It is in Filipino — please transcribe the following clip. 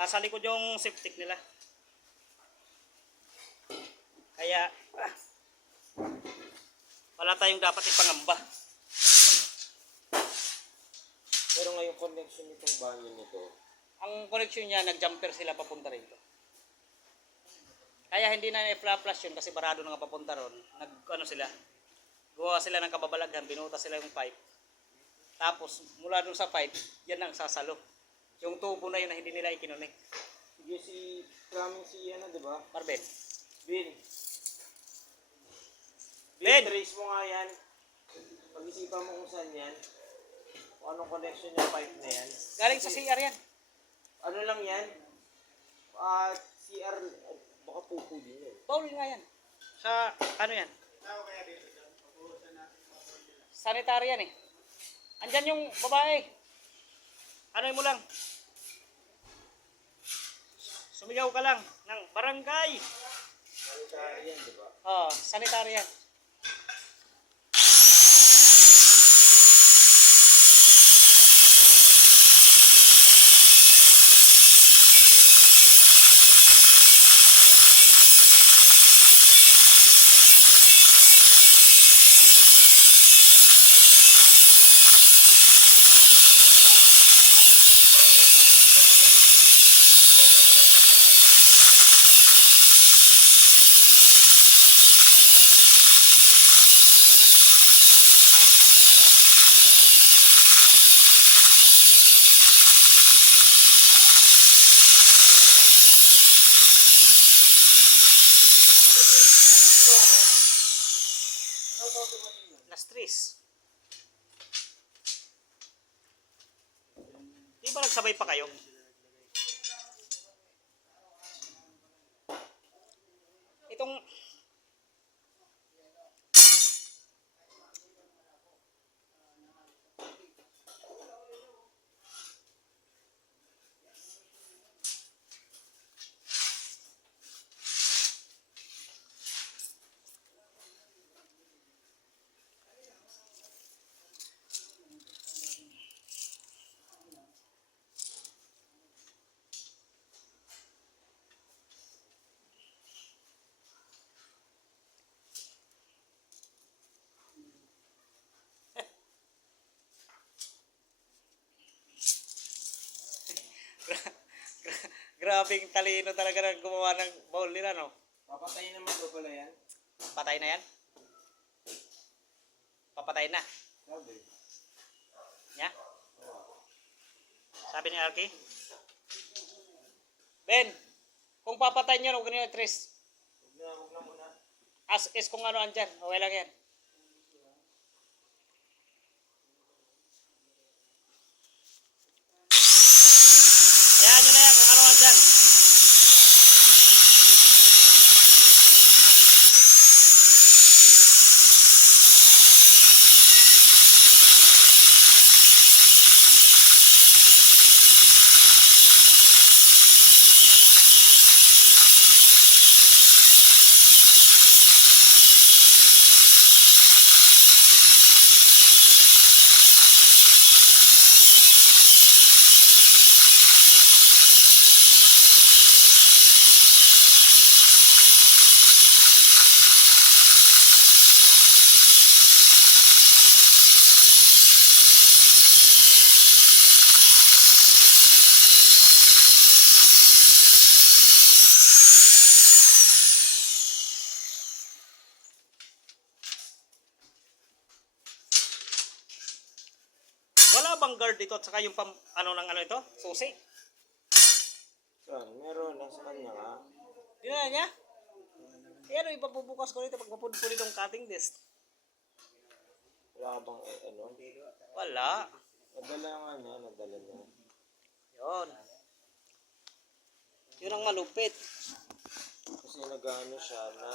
Sa likod yung septic nila. Kaya wala tayong dapat ipangamba. Pero ngayong connection nitong banyo nito, Ang connection niya, nag-jumper sila papunta rito. Kaya hindi na i-flash yun kasi barado na nga papunta ron. Ano sila, gawa sila ng kababalaghan, binutas sila yung pipe. Tapos mula dun sa pipe, yan ang sasalo. Yung tubo na yun na hindi nila ikinunik. sige si ano, di ba? Marben. Bin, Ben! trace mo nga yan. Pag-isipan mo kung saan yan. Kung anong connection yung pipe na yan. Galing sa CR yan. Ano lang yan? CR, baka pupo din yan. Baul nga yan. Sa, ano yan? Sanitary yan eh. Andyan yung babae. Ano mo lang? Sumigaw ka lang ng barangay. Sanitary yan, di ba? Sanitary yan. Las 3. Di ba nagsabay pa kayo? Itong grabing talino talaga ng gumawa ng bowl nila, no? Papatayin naman ba pala yan? Patay na yan? Papatay na. Sabi. Nya? Sabi ni Arky? Ben, kung papatay nyo, huwag nyo i-trace. Huwag na muna. As is kung ano andyan. Okay lang yan. Hayaan nyo na yan kung ano andyan. Wala bang guard dito at saka yung ano ng ano ito? Susi? Saan? Meron. Nasa kanya nga. Dinala niya? Ano ipapubukas ko nito pag mapudpuli itong cutting disc? Wala ka bang ano? Wala. Nadala nga niya. Nadala niya. Yun. Yun ang malupit. Kasi nag-ano siya na